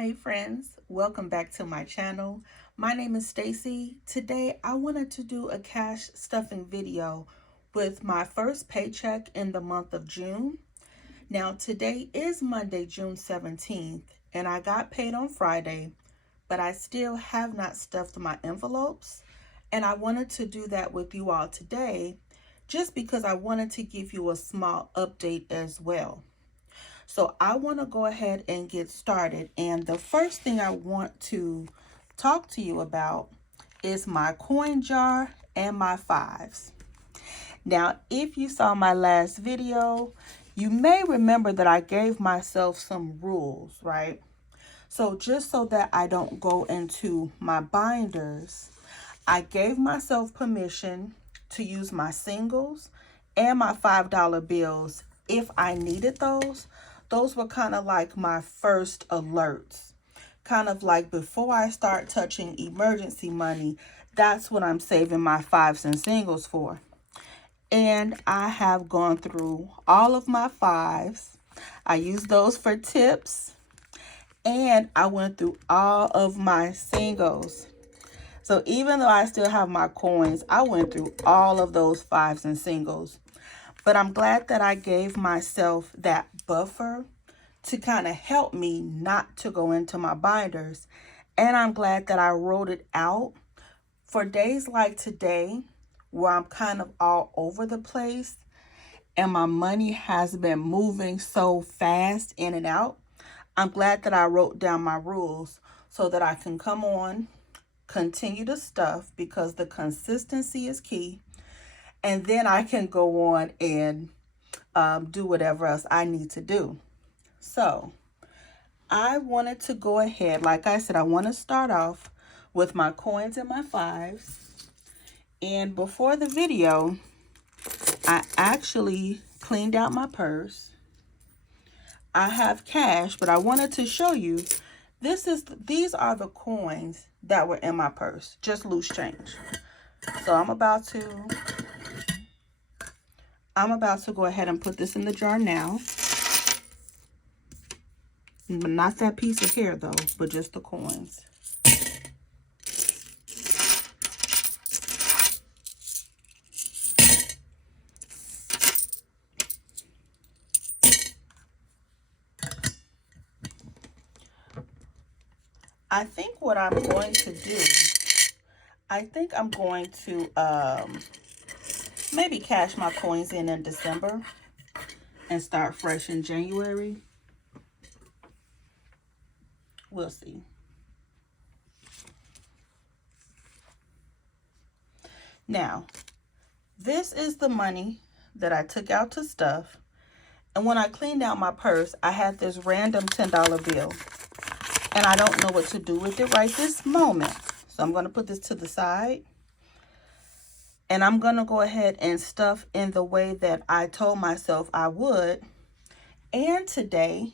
Hey friends, welcome back to my channel. My name is Stacy. Today I wanted to do a cash stuffing video with my first paycheck in the month of June. Now today is Monday, June 17th, and I got paid on Friday, but I still have not stuffed my envelopes. And I wanted to do that with you all today just because I wanted to give you a small update as well. So I want to go ahead and get started. And the first thing I want to talk to you about is my coin jar and my fives. Now, if you saw my last video, you may remember that I gave myself some rules, right? So just so that I don't go into my binders, I gave myself permission to use my singles and my $5 bills if I needed those. Those were kind of like my first alerts. Kind of like before I start touching emergency money, that's what I'm saving my fives and singles for. And I have gone through all of my fives. I used those for tips. And I went through all of my singles. So even though I still have my coins, I went through all of those fives and singles. But I'm glad that I gave myself that buffer to kind of help me not to go into my binders. And I'm glad that I wrote it out for days like today where I'm kind of all over the place and my money has been moving so fast in and out. I'm glad that I wrote down my rules so that I can come on, continue to stuff because the consistency is key. And then I can go on and do whatever else I need to do. So I wanted to go ahead, like I said, I want to start off with my coins and my fives. And before the video, I actually cleaned out my purse. I have cash, but I wanted to show you these are the coins that were in my purse, just loose change. So I'm about to go ahead and put this in the jar now. Not that piece of hair though, but just the coins. I think what I'm going to do, I think I'm going to maybe cash my coins in December and start fresh in January. We'll see. Now, this is the money that I took out to stuff. And when I cleaned out my purse, I had this random $10 bill. And I don't know what to do with it right this moment. So I'm going to put this to the side. And I'm going to go ahead and stuff in the way that I told myself I would. And today,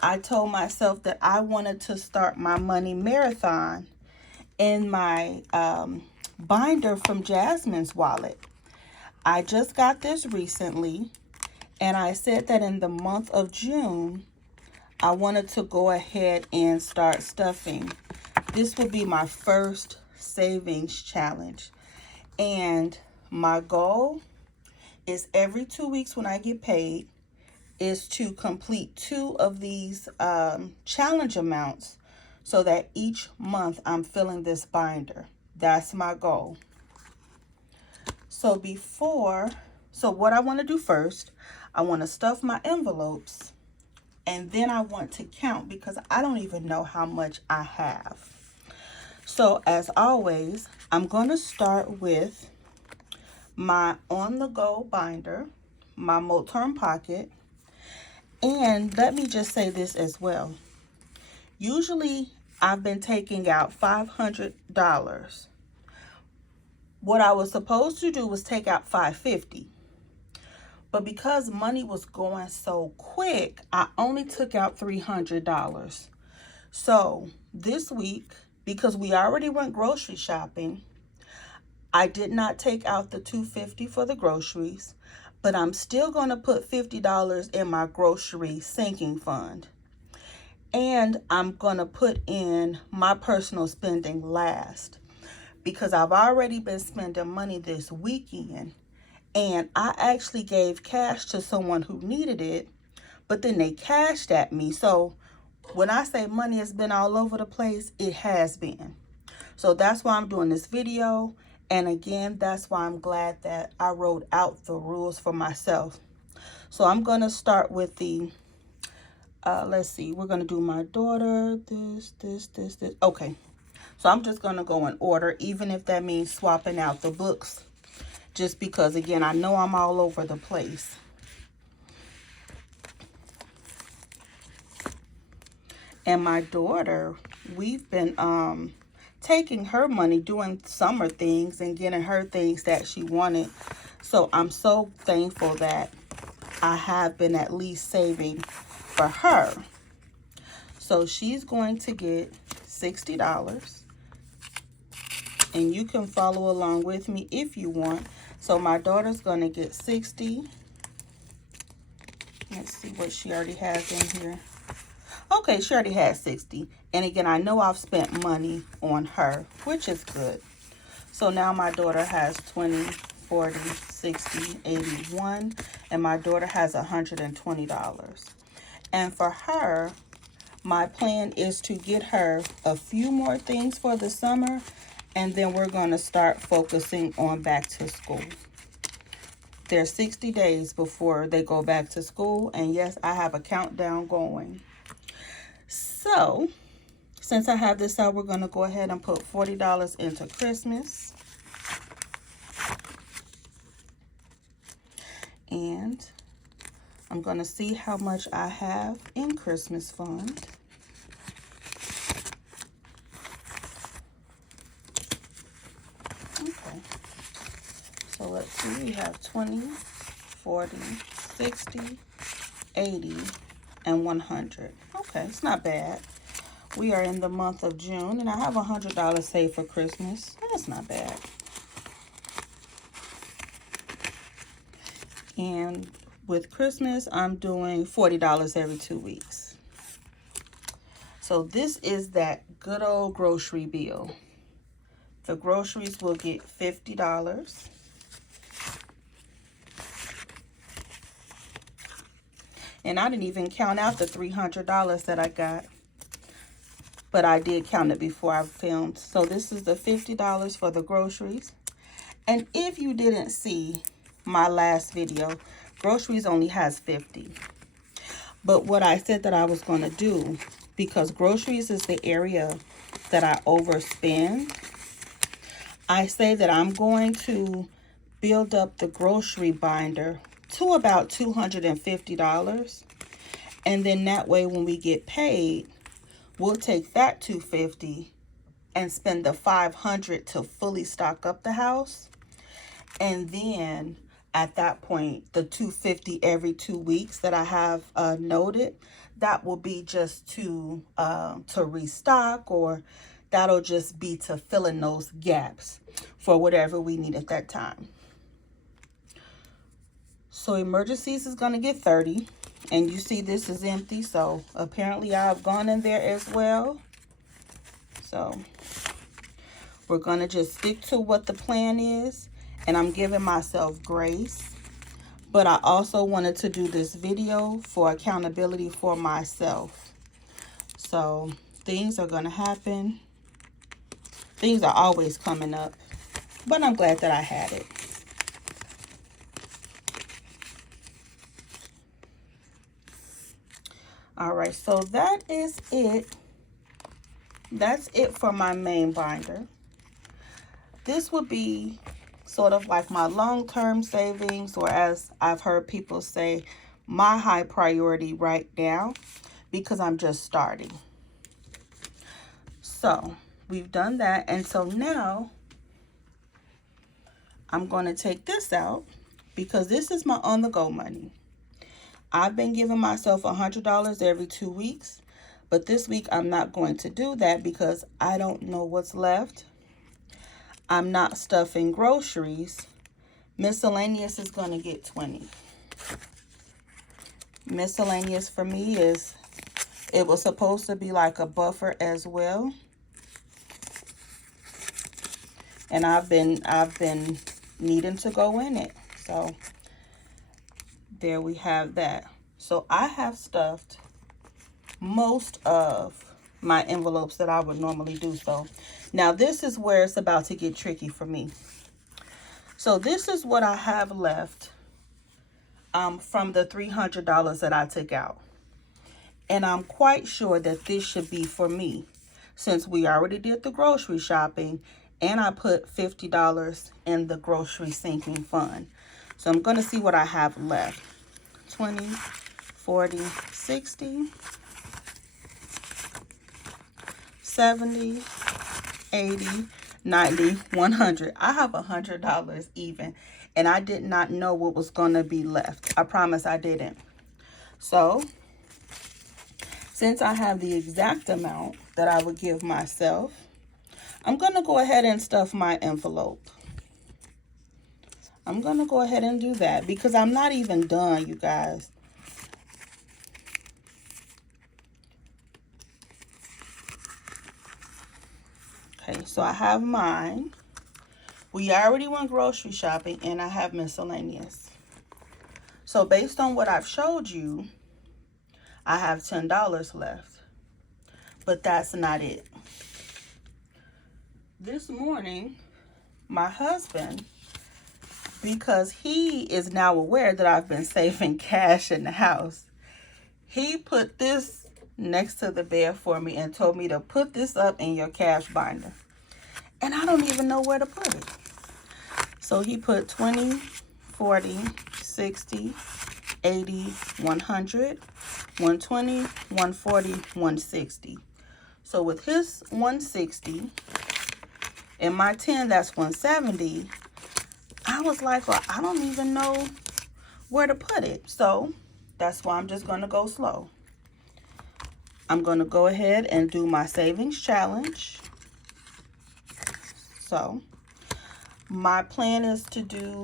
I told myself that I wanted to start my money marathon in my binder from Jasmine's wallet. I just got this recently. And I said that in the month of June, I wanted to go ahead and start stuffing. This will be my first savings challenge. And my goal is every 2 weeks when I get paid is to complete 2 of these challenge amounts so that each month I'm filling this binder. That's my goal. So what I want to do first, I want to stuff my envelopes. And then I want to count because I don't even know how much I have. So as always, I'm going to start with my on-the-go binder, my Moterm pocket. And let me just say this as well. Usually I've been taking out $500. What I was supposed to do was take out $550. But because money was going so quick, I only took out $300. So this week, because we already went grocery shopping, I did not take out the $250 for the groceries, but I'm still going to put $50 in my grocery sinking fund. And I'm going to put in my personal spending last, because I've already been spending money this weekend, and I actually gave cash to someone who needed it, but then they cashed at me. So when I say money has been all over the place, it has been. So that's why I'm doing this video. And again, that's why I'm glad that I wrote out the rules for myself. So I'm going to start with the, let's see, we're going to do my daughter, this. Okay. So I'm just going to go in order, even if that means swapping out the books, just because, again, I know I'm all over the place. And my daughter, we've been taking her money, doing summer things and getting her things that she wanted. So I'm so thankful that I have been at least saving for her. So she's going to get $60. And you can follow along with me if you want. So my daughter's going to get 60. Let's see what she already has in here. Okay, she already has 60. And again, I know I've spent money on her, which is good. So now my daughter has 20, 40, 60, 81. And my daughter has $120. And for her, my plan is to get her a few more things for the summer. And then we're going to start focusing on back to school. There's 60 days before they go back to school. And yes, I have a countdown going. So, since I have this out, we're going to go ahead and put $40 into Christmas. And I'm going to see how much I have in Christmas fund. Okay. So let's see, we have 20, 40, 60, 80, and 100. Okay, it's not bad. We are in the month of June, and I have $100 saved for Christmas. That's not bad. And with Christmas, I'm doing $40 every 2 weeks. So this is that good old grocery bill. The groceries will get $50. And I didn't even count out the $300 that I got. But I did count it before I filmed. So this is the $50 for the groceries. And if you didn't see my last video, groceries only has 50. But what I said that I was going to do, because groceries is the area that I overspend, I say that I'm going to build up the grocery binder to about $250. And then that way when we get paid, we'll take that $250 and spend the $500 to fully stock up the house. And then at that point, the $250 every 2 weeks that I have noted, that will be just to restock, or that'll just be to fill in those gaps for whatever we need at that time. So emergencies is going to get 30. And you see this is empty, so apparently I've gone in there as well. So we're going to just stick to what the plan is. And I'm giving myself grace. But I also wanted to do this video for accountability for myself. So things are going to happen. Things are always coming up. But I'm glad that I had it. All right, so that is it. That's it for my main binder. This would be sort of like my long-term savings, or as I've heard people say, my high priority right now, because I'm just starting. So we've done that. And so now I'm going to take this out, because this is my on-the-go money. I've been giving myself $100 every 2 weeks, but this week I'm not going to do that because I don't know what's left. I'm not stuffing groceries. Miscellaneous is going to get 20. Miscellaneous for me is It was supposed to be like a buffer as well. And I've been needing to go in it. So there we have that. So I have stuffed most of my envelopes that I would normally do. So now this is where it's about to get tricky for me. So this is what I have left from the $300 that I took out. And I'm quite sure that this should be for me, since we already did the grocery shopping and I put $50 in the grocery sinking fund. So I'm going to see what I have left. 20, 40, 60, 70, 80, 90, 100. I have $100 even, and I did not know what was going to be left. I promise I didn't. So since I have the exact amount that I would give myself, I'm going to go ahead and stuff my envelope. I'm going to go ahead and do that because I'm not even done, you guys. Okay, so I have mine. We already went grocery shopping and I have miscellaneous. So based on what I've showed you, I have $10 left. But that's not it. This morning, my husband, because he is now aware that I've been saving cash in the house, he put this next to the bed for me and told me to put this up in your cash binder. And I don't even know where to put it. So he put 20, 40, 60, 80, 100, 120, 140, 160. So with his 160 and my 10, that's 170. I was like, well, I don't even know where to put it. So that's why I'm just going to go slow. I'm going to go ahead and do my savings challenge. So my plan is to do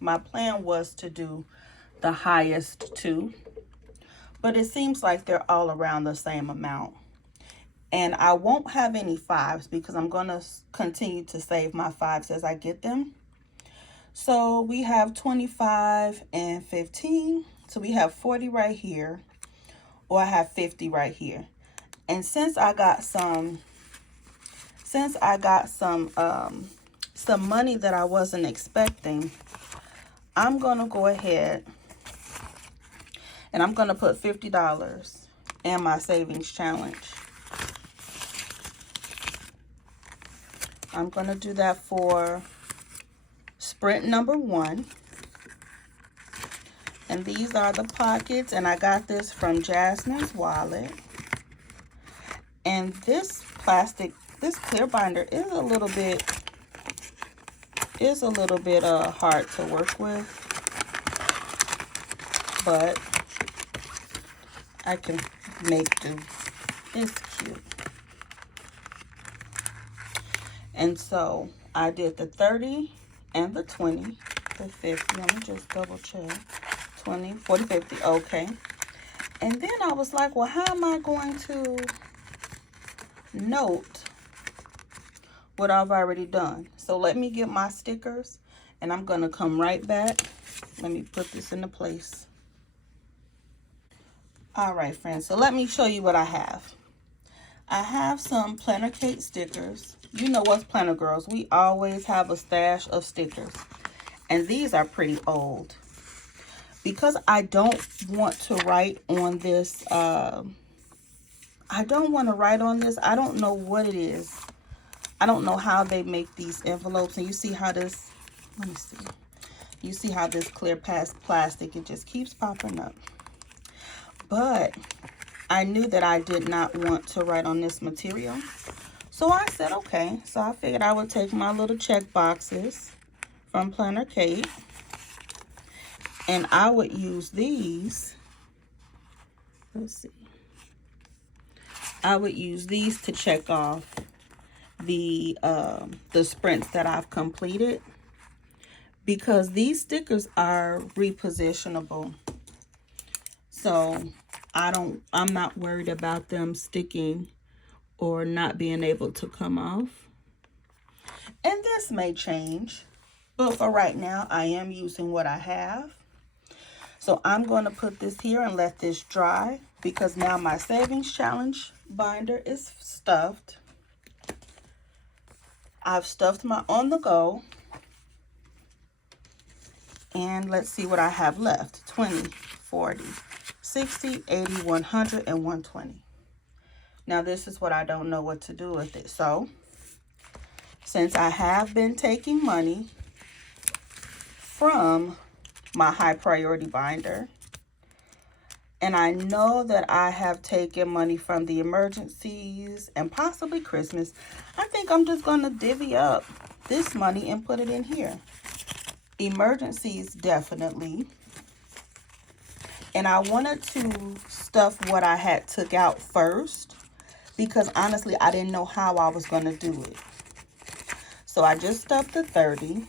my plan was to do the highest two, but it seems like they're all around the same amount. And I won't have any fives because I'm going to continue to save my fives as I get them. So we have 25 and 15. So we have 40 right here, or I have 50 right here. And since I got some money that I wasn't expecting, I'm going to go ahead and I'm going to put $50 in my savings challenge. I'm going to do that for sprint number 1. And these are the pockets, and I got this from Jasmine's Wallet. And this clear binder is a little bit hard to work with, but I can make do. It's cute. And so I did the 30 and the 20, the 50. Let me just double check. 20, 40, 50. Okay. And then I was like, well, how am I going to note what I've already done? So let me get my stickers and I'm going to come right back. Let me put this into place. All right, friends. So let me show you what I have. I have some planner cake stickers. You know us planner girls, we always have a stash of stickers. And these are pretty old. Because I don't want to write on this, I don't know what it is. I don't know how they make these envelopes. And you see how this, let me see. You see how this clear plastic, it just keeps popping up. But I knew that I did not want to write on this material. So I said, okay. So I figured I would take my little check boxes from Planner Kate. And I would use these. Let's see. I would use these to check off the sprints that I've completed. Because these stickers are repositionable. So I'm not worried about them sticking or not being able to come off. And this may change, but for right now, I am using what I have. So I'm going to put this here and let this dry, because now my savings challenge binder is stuffed. I've stuffed my on the go. And let's see what I have left. 20, 40, 60, 80, 100, and 120. Now this is what I don't know what to do with it. So since I have been taking money from my high priority binder, and I know that I have taken money from the emergencies and possibly Christmas, I think I'm just going to divvy up this money and put it in here. Emergencies, definitely. And I wanted to stuff what I had took out first, because honestly, I didn't know how I was going to do it. So I just stuffed the 30.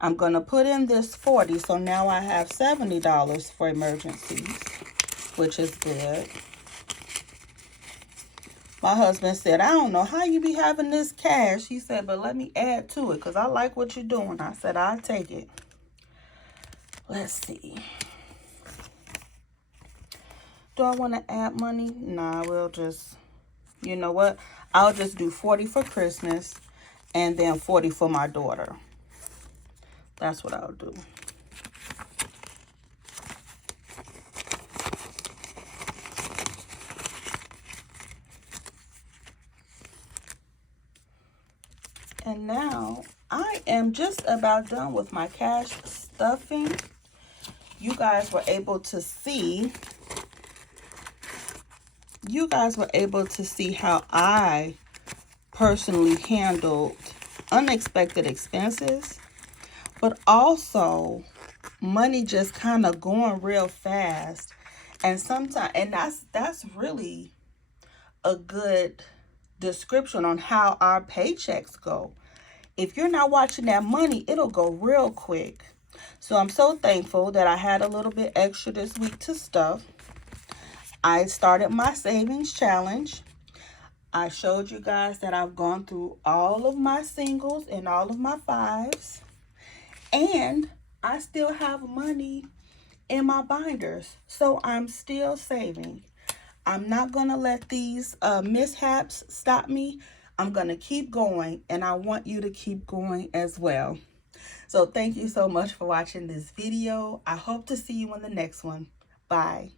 I'm going to put in this 40. So now I have $70 for emergencies, which is good. My husband said, I don't know how you be having this cash. He said, but let me add to it because I like what you're doing. I said, I'll take it. Let's see. Do I want to add money? Nah, we'll just, you know what? I'll just do 40 for Christmas and then 40 for my daughter. That's what I'll do. And now I am just about done with my cash stuffing. You guys were able to see how I personally handled unexpected expenses, but also money just kind of going real fast. And sometimes, and that's really a good description on how our paychecks go. If you're not watching that money, it'll go real quick. So I'm so thankful that I had a little bit extra this week to stuff. I started my savings challenge. I showed you guys that I've gone through all of my singles and all of my fives. And I still have money in my binders. So I'm still saving. I'm not going to let these mishaps stop me. I'm going to keep going, and I want you to keep going as well. So thank you so much for watching this video. I hope to see you in the next one. Bye.